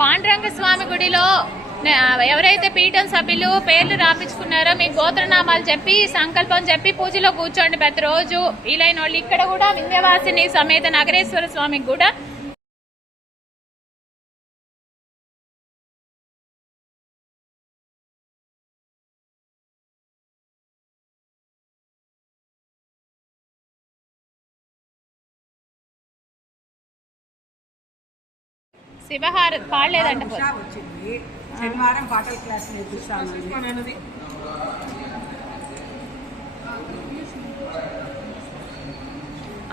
పాండురంగ స్వామి గుడిలో ఎవరైతే పీఠం సభ్యులు పేర్లు రాపించుకున్నారో మీ గోత్రనామాలు చెప్పి సంకల్పం చెప్పి పూజలో కూర్చోండి ప్రతిరోజు. వీలైన వాళ్ళు ఇక్కడ కూడా వింధ్యవాసిని సమేత నగరేశ్వర స్వామికి కూడా శివహార పాడలేదంట. శనివారం పాటల క్లాస్ నేర్పిస్తాను.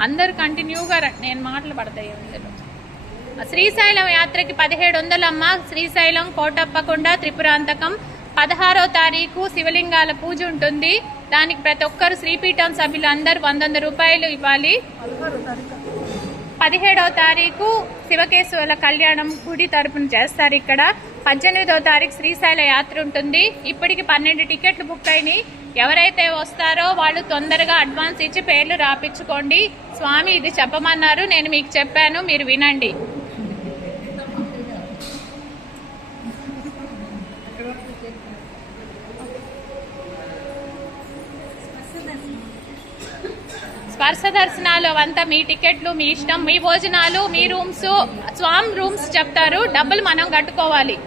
అందరు కంటిన్యూగా నేను మాటలు పడతాయి అందులో. శ్రీశైలం యాత్రకి 1700 అమ్మ. శ్రీశైలం కోటప్పకొండ త్రిపురాంతకం 16వ తారీఖు శివలింగాల పూజ ఉంటుంది. దానికి ప్రతి ఒక్కరు శ్రీపీఠం సభ్యులు అందరూ 100 రూపాయలు ఇవ్వాలి. 17వ తారీఖు శివకేశవుల కళ్యాణం గుడి తరపున చేస్తారు ఇక్కడ. 18వ తారీఖు శ్రీశైల యాత్ర ఉంటుంది. ఇప్పటికి 12 టికెట్లు బుక్ అయినాయి. ఎవరైతే వస్తారో వాళ్ళు తొందరగా అడ్వాన్స్ ఇచ్చి పేర్లు రాపించుకోండి. స్వామి ఇది చెప్పమన్నారు, నేను మీకు చెప్పాను, మీరు వినండి. స్పర్శ దర్శనాలు అవంతా మీ టికెట్లు మీ ఇష్టం, మీ భోజనాలు మీ రూమ్స్. స్వామి రూమ్స్ చెప్తారు, డబ్బులు మనం కట్టుకోవాలి.